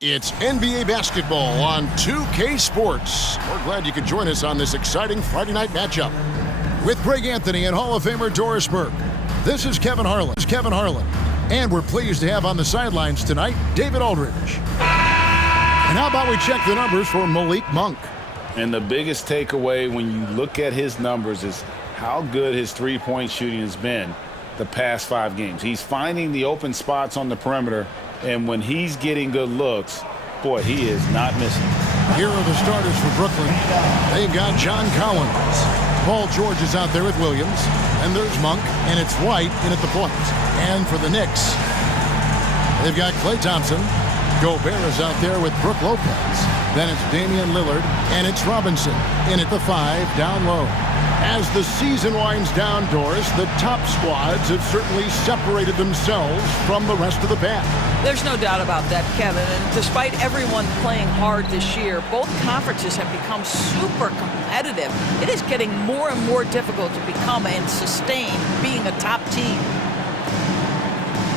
It's NBA basketball on 2K Sports. We're glad you could join us on this exciting Friday night matchup. With Greg Anthony and Hall of Famer Doris Burke, this is Kevin Harlan. And we're pleased to have on the sidelines tonight, David Aldridge. And how about we check the numbers for Malik Monk? And the biggest takeaway when you look at his numbers is how good his three-point shooting has been the past 5 games. He's finding the open spots on the perimeter, and when he's getting good looks, boy, he is not missing. Here are the starters for Brooklyn. They've got John Collins. Paul George is out there with Williams. And there's Monk, and it's White in at the point. And for the Knicks, they've got Klay Thompson. Gobert is out there with Brook Lopez. Then it's Damian Lillard, and it's Robinson in at the 5 down low. As the season winds down, Doris, the top squads have certainly separated themselves from the rest of the pack. There's no doubt about that, Kevin. And despite everyone playing hard this year, both conferences have become super competitive. It is getting more and more difficult to become and sustain being a top team.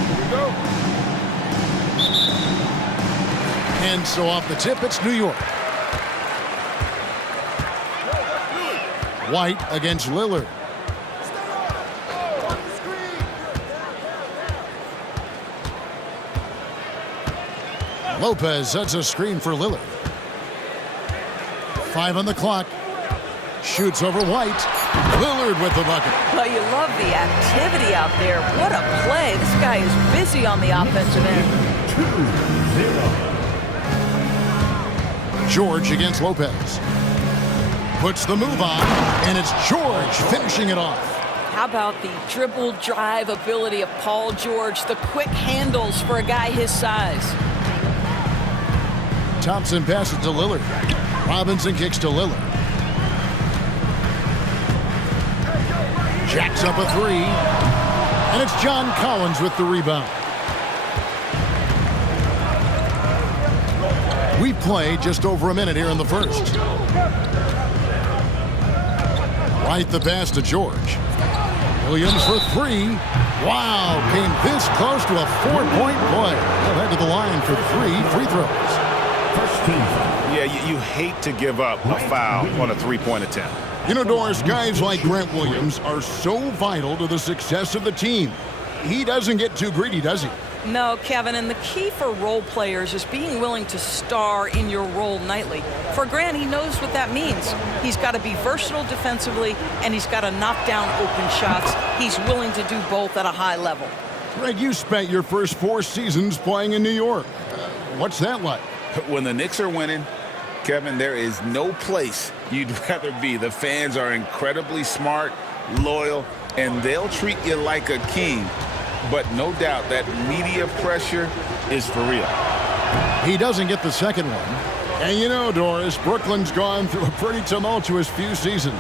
Here we go. And so off the tip, it's New York. White against Lillard. Lopez sets a screen for Lillard. 5 on the clock. Shoots over White. Lillard with the bucket. Well, you love the activity out there. What a play. This guy is busy on the offensive end. 2-0. George against Lopez. Puts the move on, and it's George finishing it off. How about the dribble drive ability of Paul George, the quick handles for a guy his size. Thompson passes to Lillard. Robinson kicks to Lillard. Jacks up a 3, and it's John Collins with the rebound. We play just over a minute here in the first. White the pass to George. Williams for 3. Wow, came this close to a 4-point play. They'll head to the line for 3 free throws. Yeah, you hate to give up a foul on a 3-point attempt. You know, Doris, guys like Grant Williams are so vital to the success of the team. He doesn't get too greedy, does he? No, Kevin, and the key for role players is being willing to star in your role nightly. For Grant, he knows what that means. He's got to be versatile defensively, and he's got to knock down open shots. He's willing to do both at a high level. Greg, you spent your first 4 seasons playing in New York. What's that like? When the Knicks are winning, Kevin, there is no place you'd rather be. The fans are incredibly smart, loyal, and they'll treat you like a king. But no doubt that media pressure is for real. He doesn't get the second one. And you know, Doris, Brooklyn's gone through a pretty tumultuous few seasons.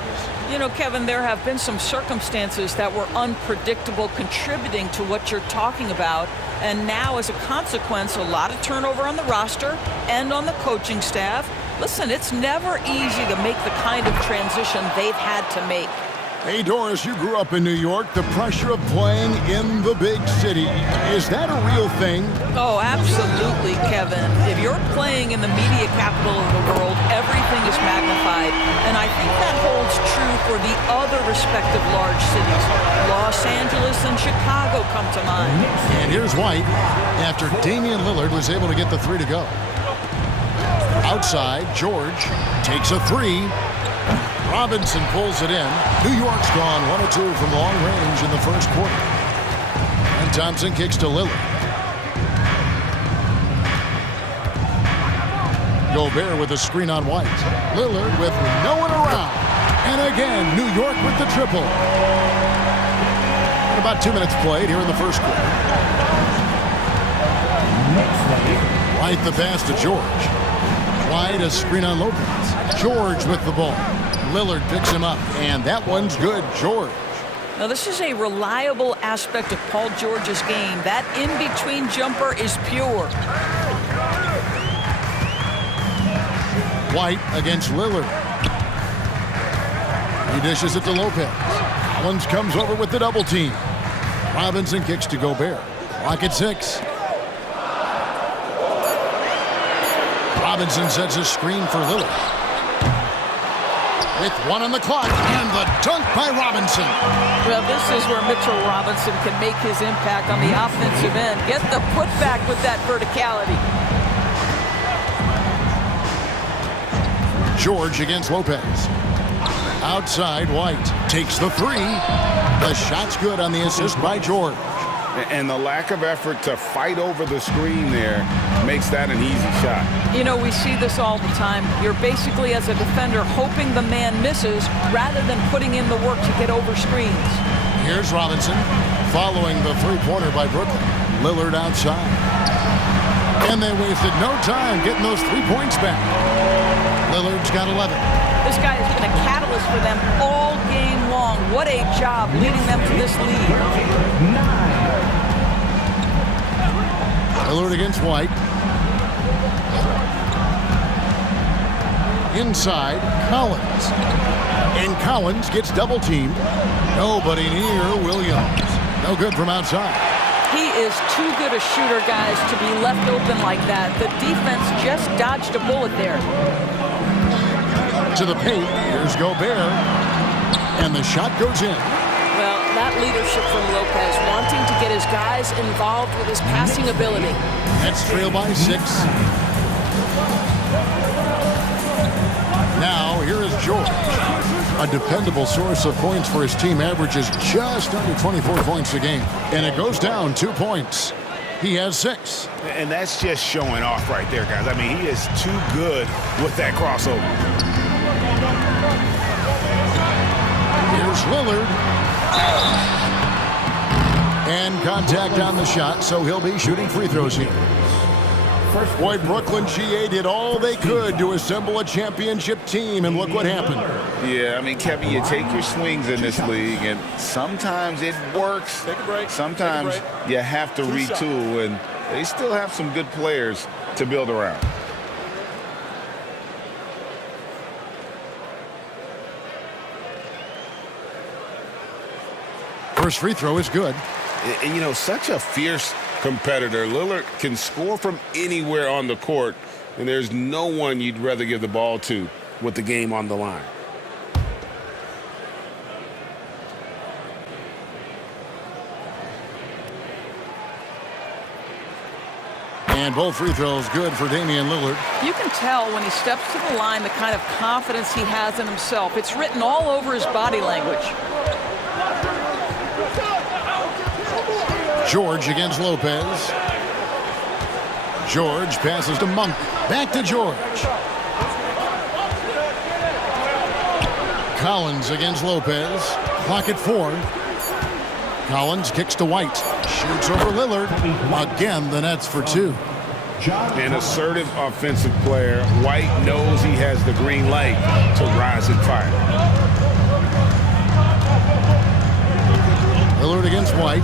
You know, Kevin, there have been some circumstances that were unpredictable contributing to what you're talking about. And now, as a consequence, a lot of turnover on the roster and on the coaching staff. Listen, it's never easy to make the kind of transition they've had to make. Hey, Doris, you grew up in New York. The pressure of playing in the big city, is that a real thing? Oh, absolutely, Kevin. If you're playing in the media capital of the world, everything is magnified. And I think that holds true for the other respective large cities. Los Angeles and Chicago come to mind. And here's White after Damian Lillard was able to get the 3 to go. Outside, George takes a 3. Robinson pulls it in. New York's gone 1 of 2 from long range in the first quarter. And Thompson kicks to Lillard. Gobert with a screen on White. Lillard with no one around. And again, New York with the triple. About 2 minutes played here in the first quarter. Right the pass to George. Wide, a screen on Lopez. George with the ball. Lillard picks him up, and that one's good. George. Now, this is a reliable aspect of Paul George's game. That in-between jumper is pure. White against Lillard. He dishes it to Lopez. Collins comes over with the double team. Robinson kicks to Gobert. Clock at 6. Robinson sets a screen for Lillard. With 1 on the clock, and the dunk by Robinson. Well, this is where Mitchell Robinson can make his impact on the offensive end. Get the putback with that verticality. George against Lopez. Outside, White takes the 3. The shot's good on the assist by George. And the lack of effort to fight over the screen there makes that an easy shot. You know, we see this all the time. You're basically, as a defender, hoping the man misses rather than putting in the work to get over screens. Here's Robinson following the three-pointer by Brooklyn. Lillard outside. And they wasted no time getting those 3 points back. Lillard's got 11. This guy has been a catalyst for them all game long. What a job leading them to this lead. Lillard against White. Inside, Collins. And Collins gets double-teamed. Nobody near Williams. No good from outside. He is too good a shooter, guys, to be left open like that. The defense just dodged a bullet there. To the paint, here's Gobert. And the shot goes in. Well, that leadership from Lopez, wanting to get his guys involved with his passing ability. Nets trail by 6. Now, here is George. A dependable source of points for his team, averages just under 24 points a game. And it goes down 2 points. He has 6. And that's just showing off right there, guys. I mean, he is too good with that crossover. Here's Lillard. And contact on the shot, so he'll be shooting free throws here. Boy, Brooklyn GA did all they could to assemble a championship team, and look what happened. Yeah, I mean, Kevin, you take your swings in this league, and sometimes it works. Take a break. Sometimes you have to retool, and they still have some good players to build around. First free throw is good. And, you know, such a fierce competitor. Lillard can score from anywhere on the court, and there's no one you'd rather give the ball to with the game on the line. And both free throws good for Damian Lillard. You can tell when he steps to the line the kind of confidence he has in himself. It's written all over his body language. George against Lopez. George passes to Monk. Back to George. Collins against Lopez. Clock at 4. Collins kicks to White. Shoots over Lillard. Again, the Nets for 2. An assertive offensive player. White knows he has the green light to rise and fire. Lillard against White.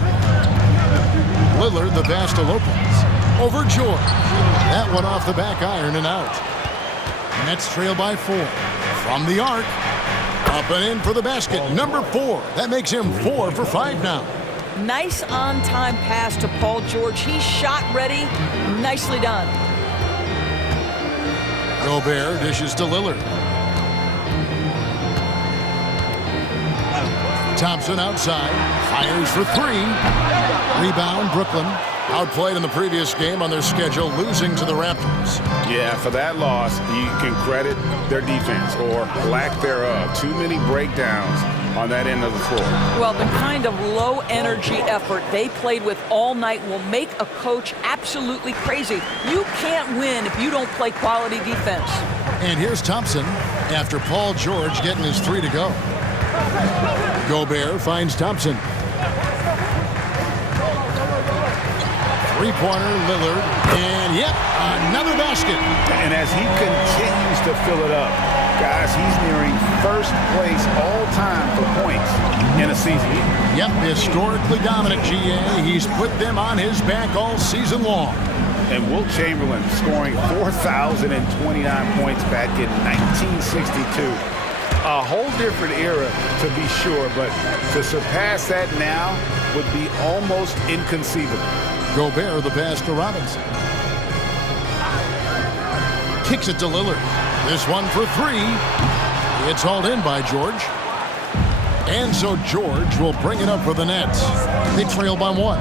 Lillard, the pass to Lopez. Over George. That one off the back iron and out. Nets trail by 4. From the arc. Up and in for the basket. Number 4. That makes him 4 for 5 now. Nice on-time pass to Paul George. He's shot ready. Nicely done. Gobert dishes to Lillard. Thompson outside. Fires for 3. Rebound, Brooklyn. Outplayed in the previous game on their schedule, losing to the Raptors. Yeah, for that loss, you can credit their defense or lack thereof. Too many breakdowns on that end of the floor. Well, the kind of low-energy effort they played with all night will make a coach absolutely crazy. You can't win if you don't play quality defense. And here's Thompson after Paul George getting his 3 to go. Gobert finds Thompson. Three-pointer, Lillard. And, yep, another basket. And as he continues to fill it up, guys, he's nearing first place all-time for points in a season. Yep, historically dominant, GA. He's put them on his back all season long. And Wilt Chamberlain scoring 4,029 points back in 1962. A whole different era, to be sure, but to surpass that now would be almost inconceivable. Gobert, the pass to Robinson. Kicks it to Lillard. This one for three. It's hauled in by George. And so George will bring it up for the Nets. They trail by one.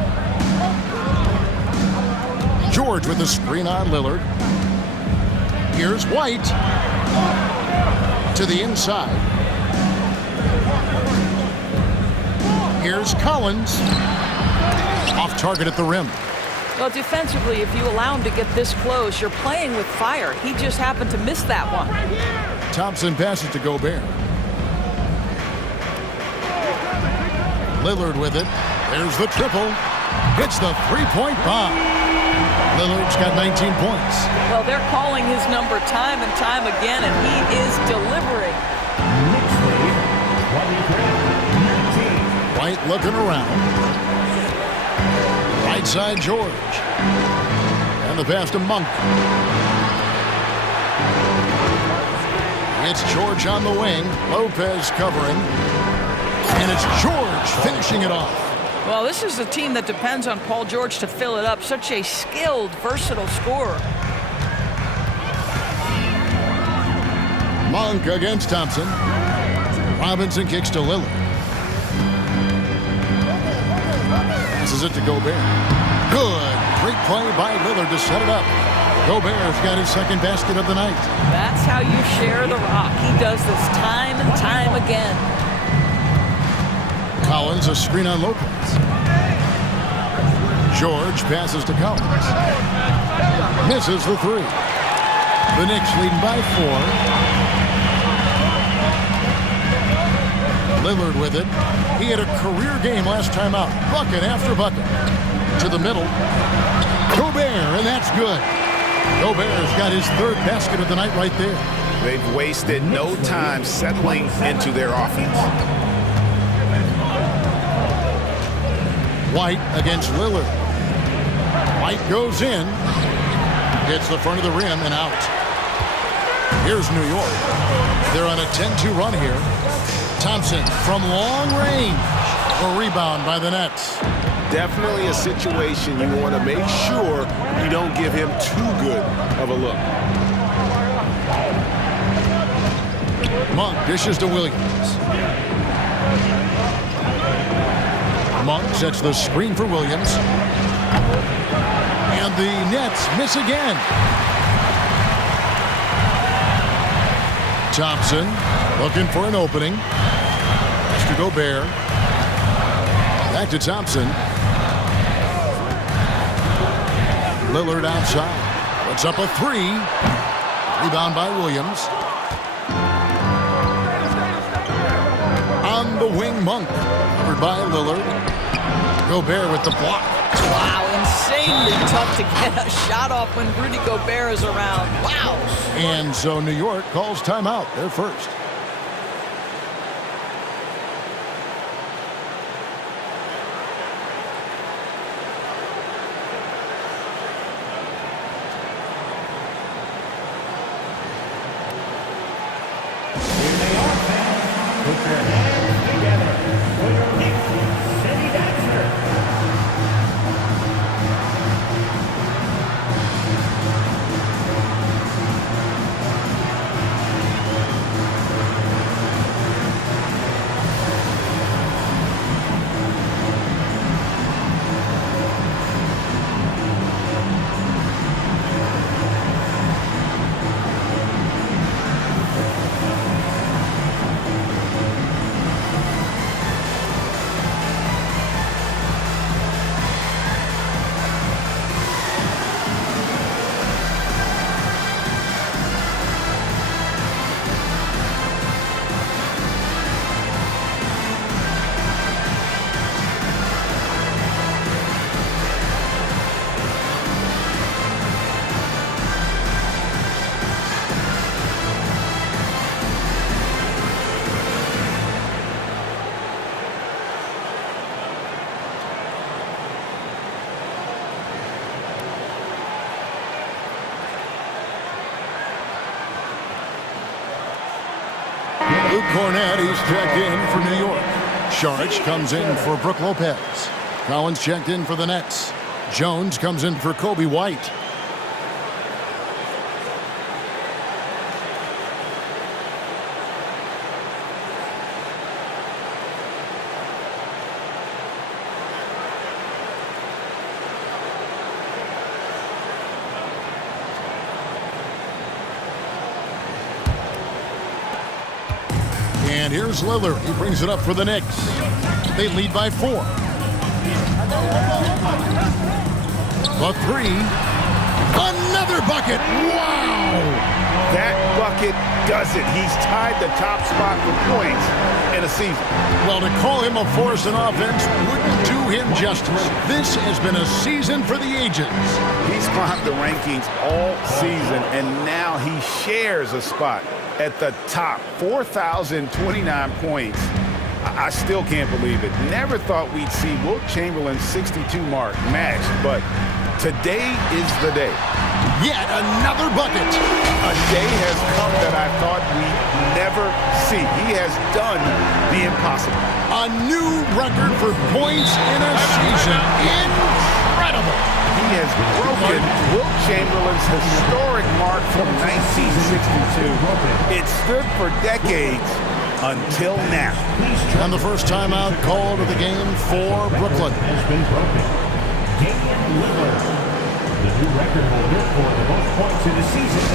George with the screen on Lillard. Here's White. To the inside. Here's Collins. Off target at the rim. Well, defensively, if you allow him to get this close, you're playing with fire. He just happened to miss that one. Thompson passes to Gobert. Lillard with it. There's the triple. Hits the three-point bomb. Lillard's got 19 points. Well, they're calling his number time and time again, and he is delivering. White looking around. Right side, George. And the pass to Monk. It's George on the wing. Lopez covering. And it's George finishing it off. Well, this is a team that depends on Paul George to fill it up. Such a skilled, versatile scorer. Monk against Thompson. Robinson kicks to Lillard. Passes it to Gobert. Good. Great play by Lillard to set it up. Gobert's got his second basket of the night. That's how you share the rock. He does this time and time again. Collins, a screen on Lopez. George passes to Collins. Misses the three. The Knicks leading by 4. Lillard with it. He had a career game last time out. Bucket after bucket. To the middle. Gobert, and that's good. Gobert's got his third basket of the night right there. They've wasted no time settling into their offense. White against Lillard. White goes in. Hits the front of the rim and out. Here's New York. They're on a 10-2 run here. Thompson from long range. A rebound by the Nets. Definitely a situation you want to make sure you don't give him too good of a look. Monk dishes to Williams. Monk sets the screen for Williams. And the Nets miss again. Thompson looking for an opening. Pass to Gobert. Back to Thompson. Lillard outside. Puts up a three. Rebound by Williams. On the wing, Monk. Covered by Lillard. Gobert with the block. Wow, insanely tough to get a shot off when Rudy Gobert is around. Wow. And so New York calls timeout. They're first. Luke Cornett, he's checked in for New York. Saric comes in for Brook Lopez. Collins checked in for the Nets. Jones comes in for Kobe White. And here's Lillard. He brings it up for the Knicks. They lead by 4. The 3. Another bucket. Wow! That bucket does it. He's tied the top spot for points in a season. Well, to call him a force in offense wouldn't do him justice. This has been a season for the ages. He's climbed the rankings all season, and now he shares a spot at the top. 4,029 points. I still can't believe it. Never thought we'd see Wilt Chamberlain's 62 mark matched, but today is the day. Yet another bucket. A day has come that I thought we'd never see. He has done the impossible. A new record for points in a season. Incredible. He has broken Wilt Chamberlain's historic mark from 1962. It stood for decades until now. And the first timeout called of the game for Brooklyn. Has been broken. Damian Lillard, the new record holder for the most points in the season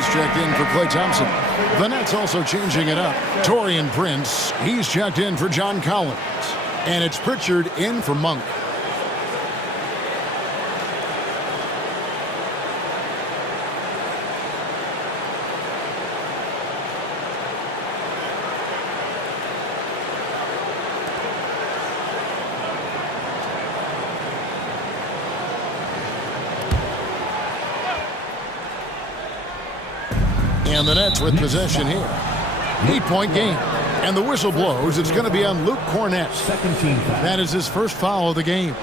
is checked in for Klay Thompson. The Nets also changing it up. Taurean Prince, he's checked in for John Collins. And it's Pritchard in for Monk. And the Nets with possession here. 8-point game. And the whistle blows. It's going to be on Luke Cornett. Second team foul. That is his first foul of the game.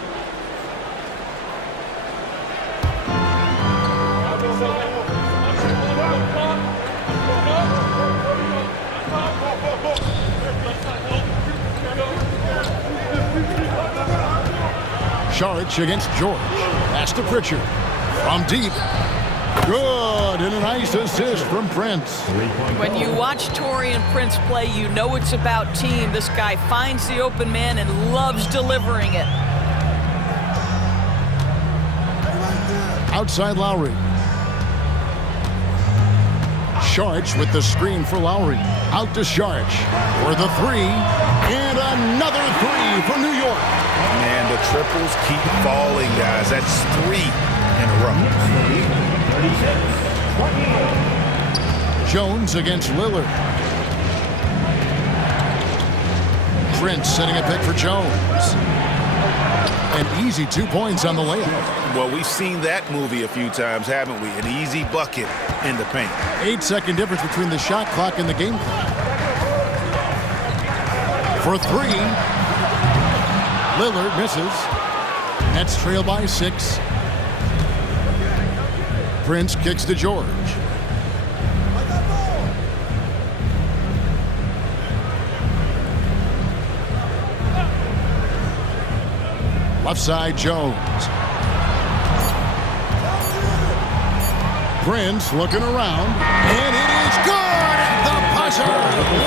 Saric against George. Pass to Pritchard. From deep. Good, and a nice assist from Prince. When you watch Taurean Prince play, you know it's about team. This guy finds the open man and loves delivering it. Outside Lowry. Saric with the screen for Lowry. Out to Saric for the 3. And another 3 for New York. Man, the triples keep falling, guys. That's 3 in a row. Jones against Lillard. Prince setting a pick for Jones. An easy 2 points on the layup. Well, we've seen that movie a few times, haven't we? An easy bucket in the paint. 8-second difference between the shot clock and the game clock. For 3. Lillard misses. Nets trail by 6. Prince kicks to George. Left side, Jones. Prince looking around, and it is good at the buzzer.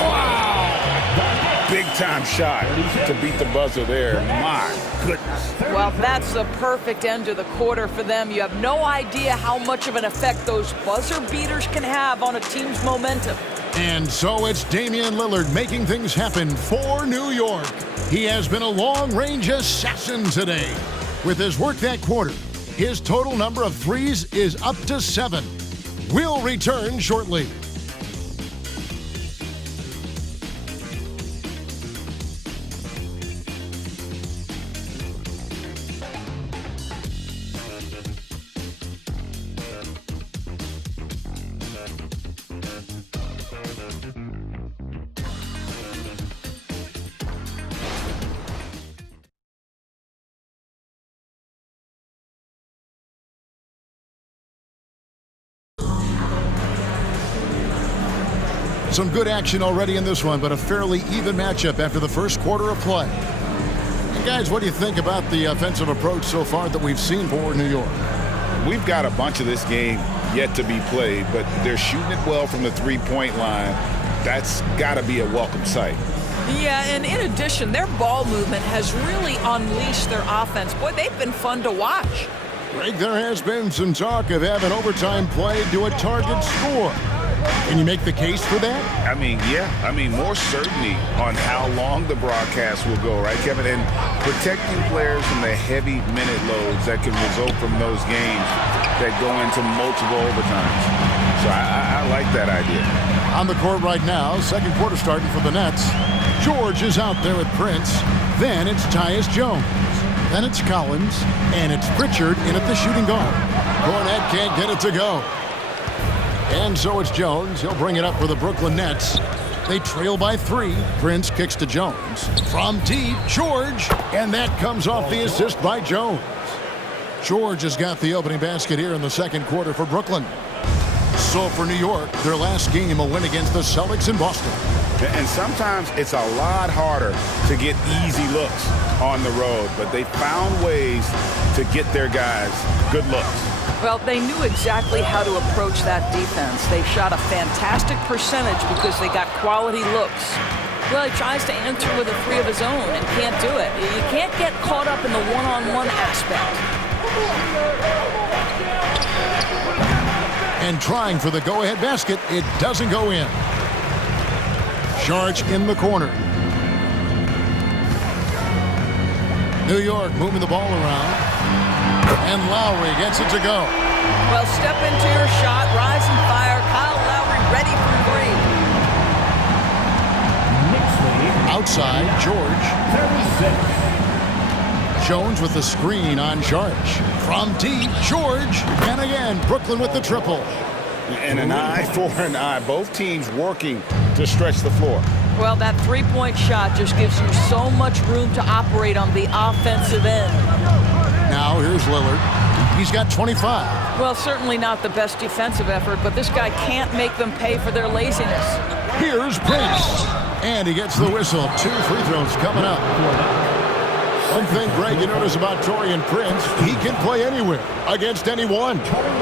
Wow! Big-time shot to beat the buzzer there. My goodness. Well, that's the perfect end to the quarter for them. You have no idea how much of an effect those buzzer beaters can have on a team's momentum. And so it's Damian Lillard making things happen for New York. He has been a long-range assassin today. With his work that quarter, his total number of threes is up to 7. We'll return shortly. Some good action already in this one, but a fairly even matchup after the first quarter of play. And guys, what do you think about the offensive approach so far that we've seen for New York? We've got a bunch of this game yet to be played, but they're shooting it well from the three-point line. That's got to be a welcome sight. Yeah, and in addition, their ball movement has really unleashed their offense. Boy, they've been fun to watch. Greg, there has been some talk of having overtime play to a target score. Can you make the case for that? I mean, yeah. I mean, more certainty on how long the broadcast will go, right, Kevin? And protecting players from the heavy minute loads that can result from those games that go into multiple overtimes. So I like that idea. On the court right now, second quarter starting for the Nets. George is out there with Prince. Then it's Tyus Jones. Then it's Collins. And it's Pritchard in at the shooting guard. Cornette can't get it to go. And so it's Jones. He'll bring it up for the Brooklyn Nets. They trail by 3. Prince kicks to Jones. From deep, George. And that comes off the assist by Jones. George has got the opening basket here in the second quarter for Brooklyn. So for New York, their last game a win against the Celtics in Boston. And sometimes it's a lot harder to get easy looks on the road, but they found ways to get their guys good looks. Well, they knew exactly how to approach that defense. They shot a fantastic percentage because they got quality looks. Well, he tries to answer with a 3 of his own and can't do it. You can't get caught up in the one-on-one aspect. And trying for the go-ahead basket, it doesn't go in. Saric in the corner. New York moving the ball around. And Lowry gets it to go. Well, step into your shot, rise and fire. Kyle Lowry ready for 3. Outside, George. 36. Jones with the screen on Saric. From deep, George. And again, Brooklyn with the triple. And an eye for an eye. Both teams working to stretch the floor. Well, that 3-point shot just gives you so much room to operate on the offensive end. Now here's Lillard. He's got 25. Well, certainly not the best defensive effort, but this guy can't make them pay for their laziness. Here's Prince. And he gets the whistle. 2 free throws coming up. One thing, Greg, you notice about Taurean Prince, he can play anywhere against anyone.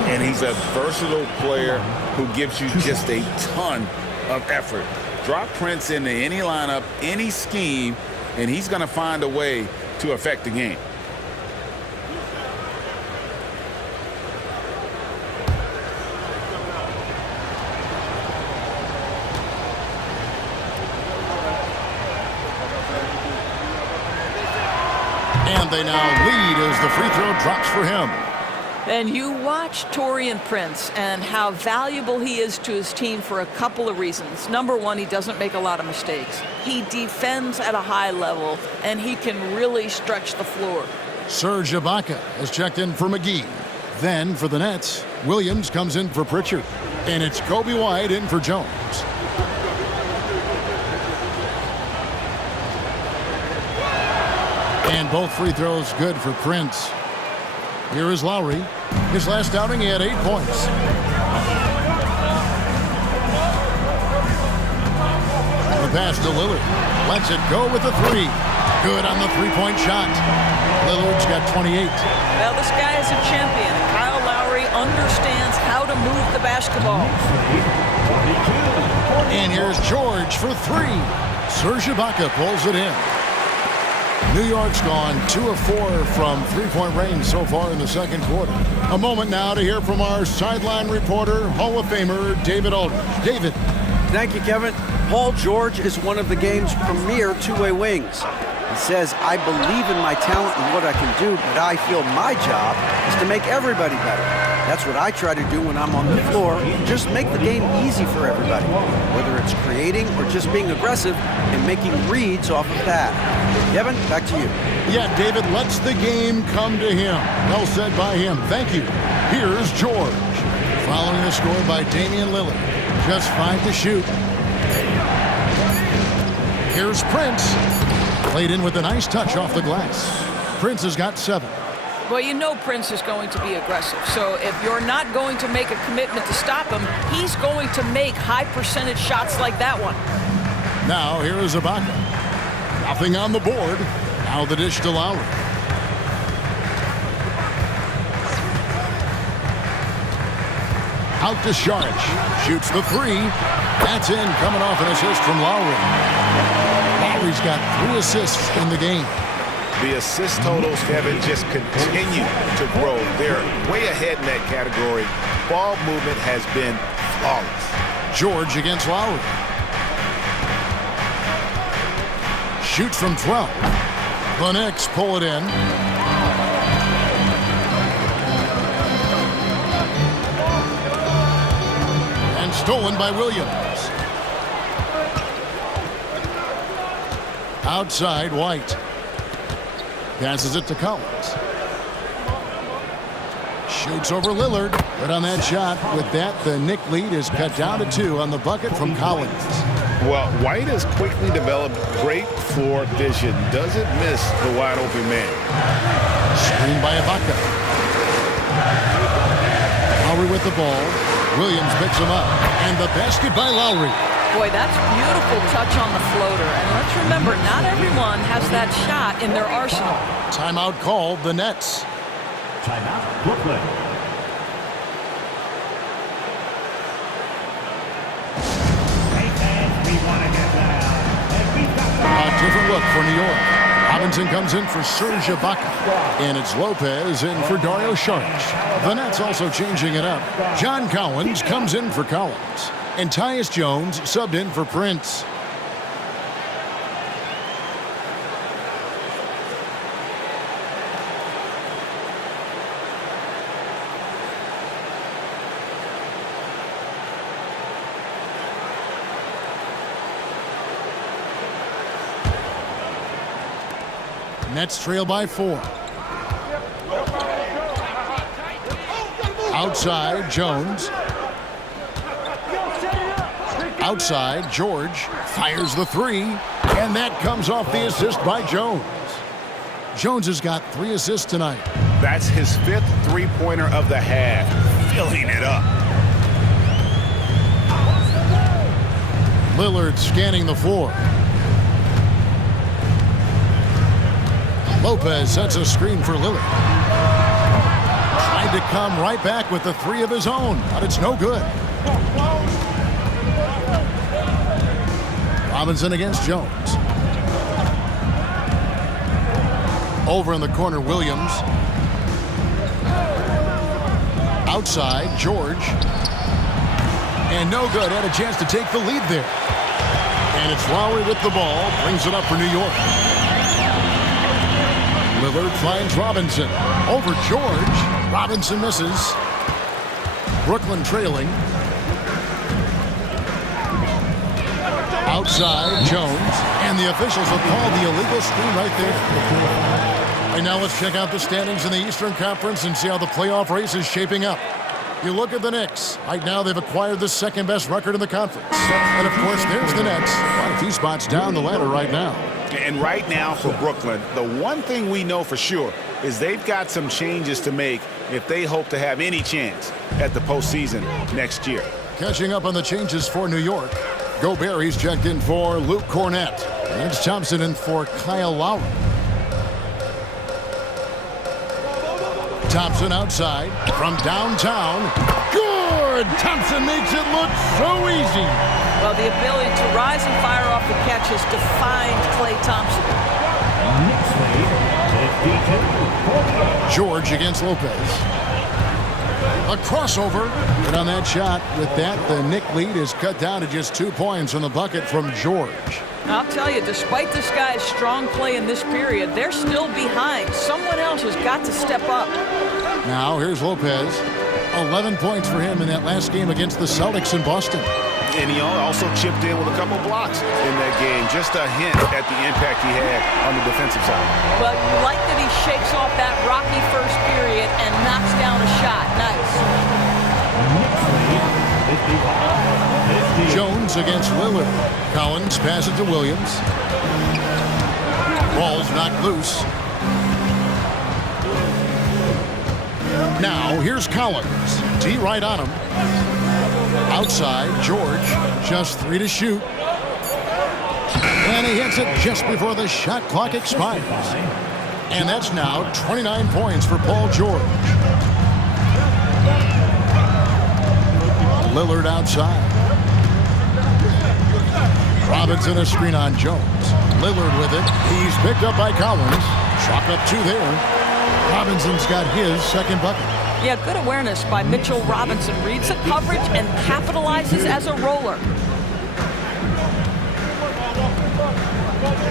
And he's a versatile player who gives you just a ton of effort. Drop Prince into any lineup, any scheme, and he's going to find a way to affect the game. And they now lead as the free throw drops for him. And you watch Taurean Prince and how valuable he is to his team for a couple of reasons. Number one, he doesn't make a lot of mistakes. He defends at a high level, and he can really stretch the floor. Serge Ibaka has checked in for McGee. Then for the Nets, Williams comes in for Pritchard. And it's Kobe White in for Jones. And both free throws good for Prince. Here is Lowry. His last outing, he had 8 points. The pass to Lillard. Lets it go with a 3. Good on the 3-point shot. Lillard's got 28. Well, this guy is a champion. Kyle Lowry understands how to move the basketball. And here's George for three. Serge Ibaka pulls it in. New York's gone 2 of 4 from three-point range so far in the second quarter. A moment now to hear from our sideline reporter, Hall of Famer David Aldridge. David. Thank you, Kevin. Paul George is one of the game's premier two-way wings. He says, I believe in my talent and what I can do, but I feel my job is to make everybody better. That's what I try to do when I'm on the floor. Just make the game easy for everybody, whether it's creating or just being aggressive and making reads off of that. Kevin, back to you. Yeah, David lets the game come to him. Well said by him. Thank you. Here's George. Following the score by Damian Lillard. Just 5 to shoot. Here's Prince. Played in with a nice touch off the glass. Prince has got 7. Well, you know Prince is going to be aggressive. So if you're not going to make a commitment to stop him, he's going to make high percentage shots like that one. Now here is Ibaka. Nothing on the board. Now the dish to Lowry. Out to Saric. Shoots the 3. That's in, coming off an assist from Lowry. Lowry's got 3 assists in the game. The assist totals, Kevin, just continue to grow. They're way ahead in that category. Ball movement has been flawless. George against Lowry. Shoots from 12. The Knicks pull it in. And stolen by Williams. Outside, White. Passes it to Collins. Shoots over Lillard. But on that shot, with that, the Knick lead is cut down to 2 on the bucket from Collins. Well, White has quickly developed great floor vision. Doesn't miss the wide open man. Screen by Ibaka. Lowry with the ball. Williams picks him up. And the basket by Lowry. Boy, that's beautiful touch on the floater. And let's remember, not everyone has that shot in their arsenal. Timeout called, the Nets. Timeout, Brooklyn. Hey fans, we want to get loud. And we've got A different look for New York. Robinson comes in for Serge Ibaka. And it's Lopez in for Dario Saric. The Nets also changing it up. John Collins comes in for Collins. And Tyus Jones subbed in for Prince. Nets trail by 4. Outside, Jones. Outside, George fires the 3, and that comes off the assist by Jones. Jones has got 3 assists tonight. That's his 5th three-pointer of the half, filling it up. Lillard scanning the floor. Lopez sets a screen for Lillard. Tried to come right back with the 3 of his own, but it's no good. Robinson against Jones. Over in the corner, Williams. Outside, George. And no good. Had a chance to take the lead there. And it's Lowry with the ball. Brings it up for New York. Lillard finds Robinson. Over George. Robinson misses. Brooklyn trailing. Outside, Jones. And the officials have called the illegal screen right there. And now let's check out the standings in the Eastern Conference and see how the playoff race is shaping up. You look at the Knicks. Right now, they've acquired the second-best record in the conference. And, of course, there's the Nets. Quite a few spots down the ladder right now. And right now for Brooklyn, the one thing we know for sure is they've got some changes to make if they hope to have any chance at the postseason next year. Catching up on the changes for New York. Gobert's checked in for Luke Cornett. And it's Thompson in for Kyle Lowry. Thompson outside from downtown. Good! Thompson makes it look so easy. Well, the ability to rise and fire off the catch has defined Klay Thompson. George against Lopez. A crossover. And on that shot, with that, the Knick lead is cut down to just 2 points on the bucket from George. I'll tell you, despite this guy's strong play in this period, they're still behind. Someone else has got to step up. Now, here's Lopez. 11 points for him in that last game against the Celtics in Boston. And he also chipped in with a couple blocks in that game. Just a hint at the impact he had on the defensive side. Well, you like that he shakes off that rocky first period and knocks down a shot. Nice. Jones against Lillard. Collins passes to Williams. Ball's knocked loose. Now, here's Collins. D right on him. Outside, George. Just 3 to shoot. And he hits it just before the shot clock expires. And that's now 29 points for Paul George. Lillard outside. Robinson a screen on Jones. Lillard with it. He's picked up by Collins. Chalk up 2 there. Robinson's got his second bucket. Yeah, good awareness by Mitchell Robinson. Reads the coverage and capitalizes as a roller.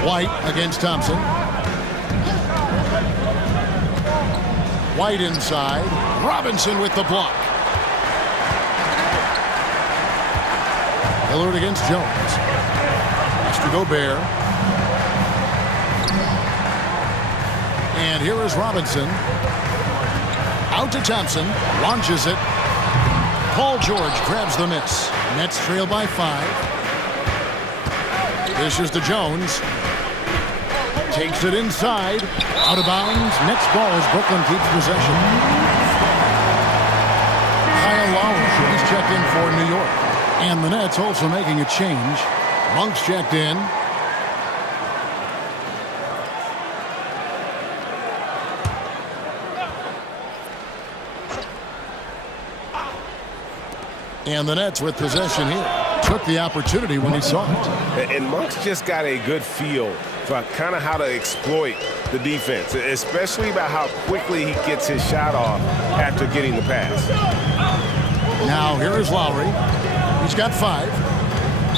White against Thompson. White inside. Robinson with the block. Lillard against Jones. Has to Gobert. And here is Robinson. Out to Thompson. Launches it. Paul George grabs the miss. Nets trail by 5. Dishes to Jones. Takes it inside. Out of bounds. Nets ball as Brooklyn keeps possession. Kyle Lowry is checked in for New York. And the Nets also making a change. Monk's checked in. And the Nets with possession here. Took the opportunity when he saw it. And Monk's just got a good feel for kind of how to exploit the defense, especially about how quickly he gets his shot off after getting the pass. Now here is Lowry. He's got 5.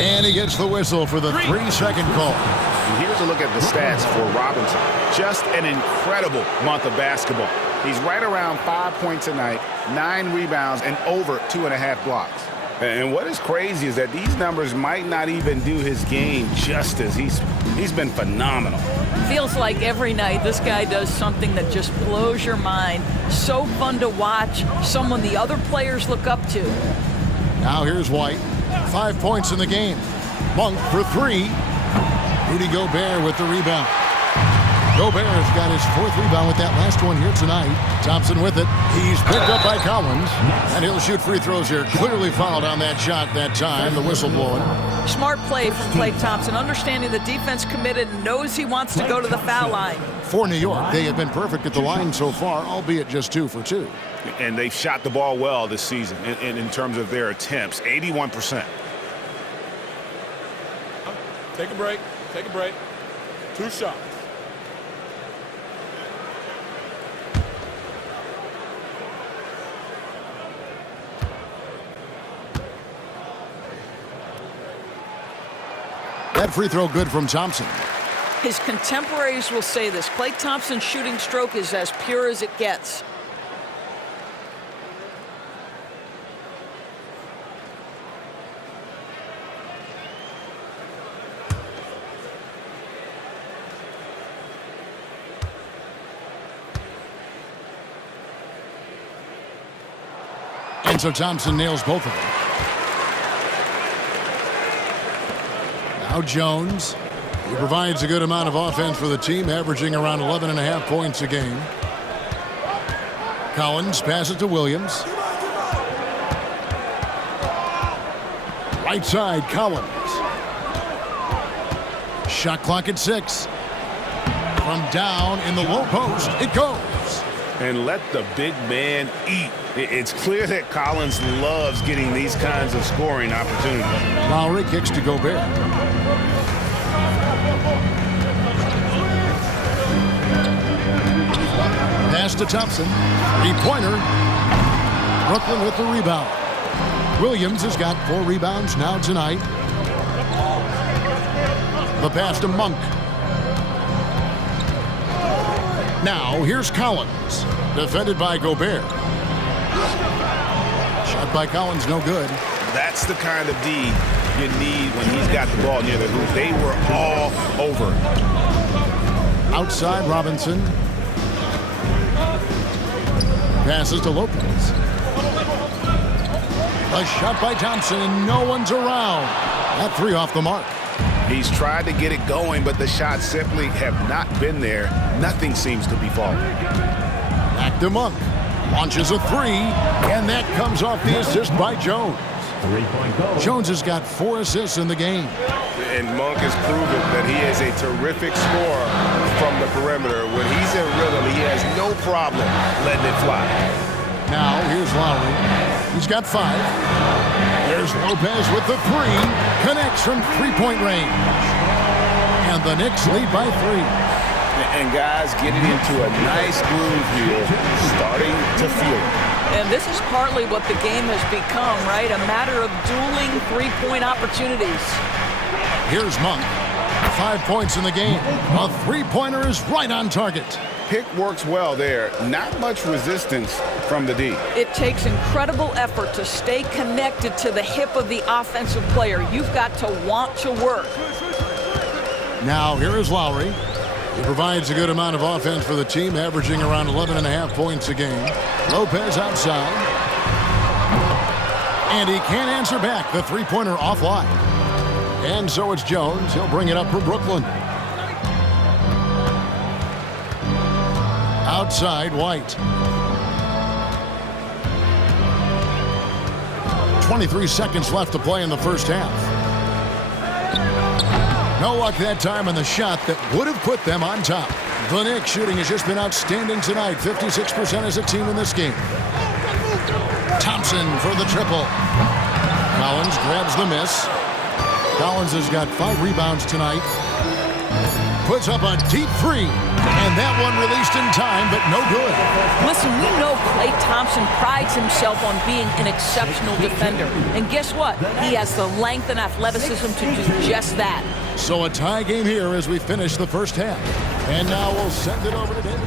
And he gets the whistle for the 3-second call. And here's a look at the stats for Robinson. Just an incredible month of basketball. He's right around 5 points a night, 9 rebounds, and over 2.5 blocks. And what is crazy is that these numbers might not even do his game justice. He's been phenomenal. Feels like every night this guy does something that just blows your mind. So fun to watch. Someone the other players look up to. Now here's White. 5 points in the game. Monk for 3. Rudy Gobert with the rebound. Gobert's got his 4th rebound with that last one here tonight. Thompson with it. He's picked up by Collins. And he'll shoot free throws here. Clearly fouled on that shot that time. The whistle blowing. Smart play from Klay Thompson. Understanding the defense committed and knows he wants to go to the foul line. For New York, they have been perfect at the line so far, albeit just 2 for 2. And they've shot the ball well this season in terms of their attempts, 81%. Take a break. Take a break. 2 shots. That free throw good from Thompson. His contemporaries will say this. Klay Thompson's shooting stroke is as pure as it gets. And so Thompson nails both of them. Now Jones. He provides a good amount of offense for the team, averaging around 11.5 points a game. Collins passes to Williams. Right side, Collins. Shot clock at 6. From down in the low post, it goes. and let the big man eat. It's clear that Collins loves getting these kinds of scoring opportunities. Lowry kicks to Gobert. Pass to Thompson. Three-pointer. Brooklyn with the rebound. Williams has got 4 rebounds now tonight. The pass to Monk. Now here's Collins. Defended by Gobert. Shot by Collins, no good. That's the kind of D you need when he's got the ball near the hoop. They were all over. Outside Robinson. Passes to Lopez. A shot by Thompson, and no one's around. That 3 off the mark. He's tried to get it going, but the shots simply have not been there. Nothing seems to be falling. Back to Monk. Launches a 3, and that comes off the assist by Jones. 3-point goal. Jones has got 4 assists in the game. And Monk has proven that he is a terrific scorer from the perimeter. When he's in rhythm, he has no problem letting it fly. Now, here's Lowry. He's got 5. There's Lopez with the 3. Connects from 3-point range. And the Knicks lead by 3. And guys getting into a nice groove here, starting to feel it. And this is partly what the game has become, right? A matter of dueling 3-point opportunities. Here's Monk. 5 points in the game. A 3-pointer is right on target. Pick works well there. Not much resistance from the D. It takes incredible effort to stay connected to the hip of the offensive player. You've got to want to work. Now, here is Lowry. He provides a good amount of offense for the team, averaging around 11.5 points a game. Lopez outside. And he can't answer back. The 3-pointer offline. And so it's Jones. He'll bring it up for Brooklyn. Outside, White. 23 seconds left to play in the first half. No luck that time on the shot that would have put them on top. The Knicks shooting has just been outstanding tonight. 56% as a team in this game. Thompson for the triple. Collins grabs the miss. Collins has got 5 rebounds tonight. Puts up a deep 3. And that one released in time, but no good. Listen, we know Klay Thompson prides himself on being an exceptional defender. And guess what? He has the length and athleticism to do just that. So a tie game here as we finish the first half. And now we'll send it over to David.